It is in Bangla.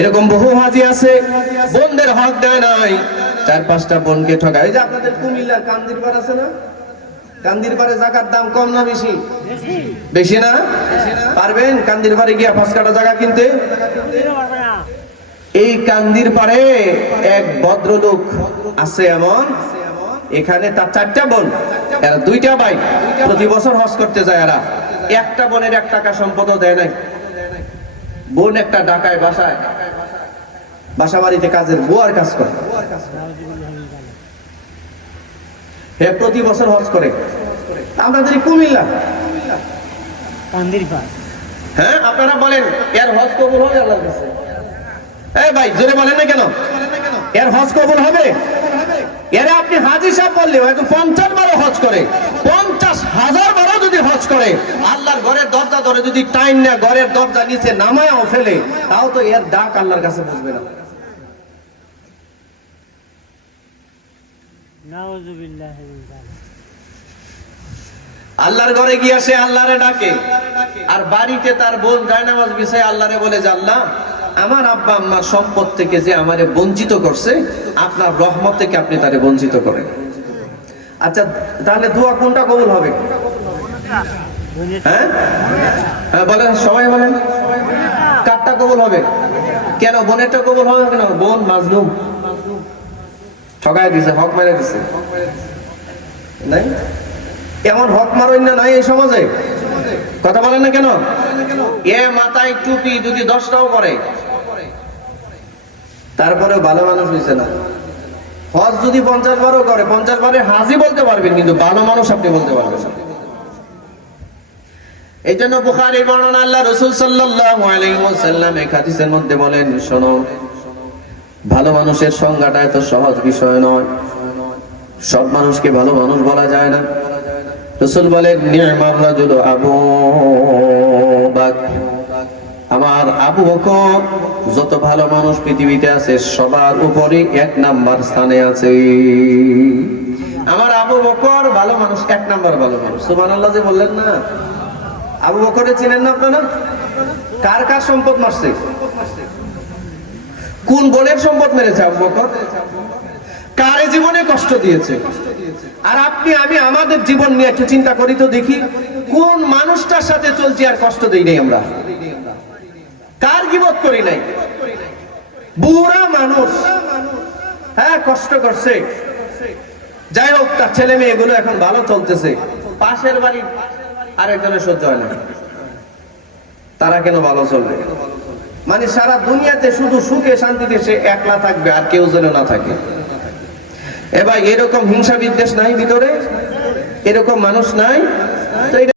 এরকম বহু হাজি আছে, বোনদের হক দেয় নাই। চার পাঁচটা বোনকে ঠকায়। এই যে আপনাদের কুমিল্লার কান্দির পার আছে না? দাম কম না বেশি? বেশি না? পারবেন? জায়গা কিনতে? এই এক ভদ্রলোক আছে এমন। এখানে তার চারটা বোন। দুইটা ভাই। প্রতি বছর হজ করতে যায় এরা। একটা বোনের এক টাকা সম্পদও দেয় নাই। বোন একটা ডাকায় বাসায় বাসা বাড়িতে কাজের বুয়ার কাজ করে। হে প্রতি বছর হজ করে। আপনাদের এই কুমিল্লা হ্যাঁ আপনারা বলেন এর হজ কবুল হবে আল্লাহর কাছে? এই ভাই জোরে বলেন না কেন? এর হজ কবুল হবে? এর আপনি হাজি সাহেব বললে হয়তো পঞ্চাশ বারো হজ করে পঞ্চাশ হাজার বারো যদি হজ করে আল্লাহর ঘরের দরজা ধরে যদি টাইম না ঘরের দরজা নিচে নামায়ও ফেলে তাও তো এর ডাক আল্লাহর কাছে বুঝবে না। আল্লাহর ঘরে গিয়া সে আল্লাহরে ডাকে আর বাড়িতে তার বোন জায়নামাজ বিষয়ে আল্লাহরে বলে যে আল্লাহ আমার আব্বা আম্মার সম্পদ থেকে যে আমারে বঞ্চিত করছে আপনার রহমত থেকে আপনি তারে বঞ্চিত করেন। আচ্ছা তাহলে দোয়া কোনটা কবুল হবে? হ্যাঁ? হ্যাঁ বলেন, সবাই বলেন। কারটা কবুল হবে? কেন? বোনেরটা কবুল হবে কেন? বোন মাজলুম। ঠকায় দিছে, হক মেরে দিছে। নাই? এমন হক না, নাই এই সমাজে? কথা বলেন না কেন? এ মাথায় টুপি যদি দশটাও করে তারপরে ভালো মানুষ হয়েছে না। হজ যদি পঞ্চাশ বারও করে, পঞ্চাশ বারে হাজি বলতে পারবেন, কিন্তু ভালো মানুষ আপনি বলতে পারবেন না। এই জন্য বুখারীর বর্ণনা আল্লাহ রসুল ওয়াসাল্লাম এক হাদিসের মধ্যে বলেন, শোনো, ভালো মানুষের সংজ্ঞাটা এত সহজ বিষয় নয়। সব মানুষকে ভালো মানুষ বলা যায় না। রসুল বলেন নি'মার রাজুল আবু আমার আবু বকর যত ভালো মানুষ পৃথিবীতে আছে, সবার উপরে এক নাম্বার স্থানে আছে। আমার আবু বকর ভালো মানুষ, এক নাম্বার ভালো মানুষ। সুবহানাল্লাহ যে বললেন না আবু বকরে চিনেন না আপনারা? কার কার সম্পদ মারছে? কোন বোনের সম্পদ মেরেছে আবু বকর? কার জীবনে কষ্ট দিয়েছে? আর আপনি, আমি আমাদের জীবন নিয়ে একটু চিন্তা করি তো দেখি, কোন মানুষটার সাথে চলছি আর কষ্ট দেই নাই আমরা? কার গিবত করি নাই? বুড়া মানুষ। হ্যাঁ কষ্ট করছে। যাই হোক, তার ছেলে মেয়েগুলো এখন ভালো চলতেছে। পাশের বাড়ি আরেকজনের সহ্য হয় না। তারা কেন ভালো চলবে? মানে সারা দুনিয়াতে শুধু সুখে শান্তিতে সে একলা থাকবে আর কেউ যেন না থাকে। এবার এরকম হিংসা বিদ্বেষ নাই ভিতরে? এরকম মানুষ নাই?